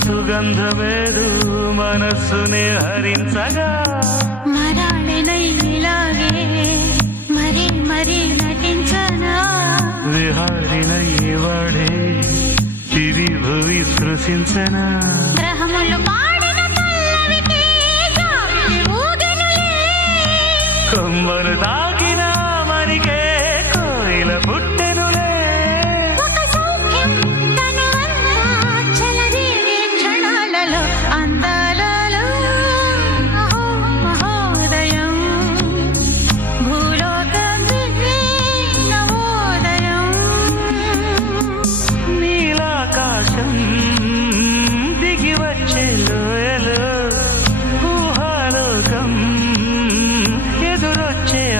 సుగంధమేదు మనస్సునే హరించగా మరాళినైలాగే మరీ మరీ నటించనా విహారినై వాడే దివి భువి స్పృశించనా గ్రహములు పాడిన పల్లవికి జాబిలి ఊగెనులే కొమ్మలు తాకిన మరికే కోయిల పుట్ట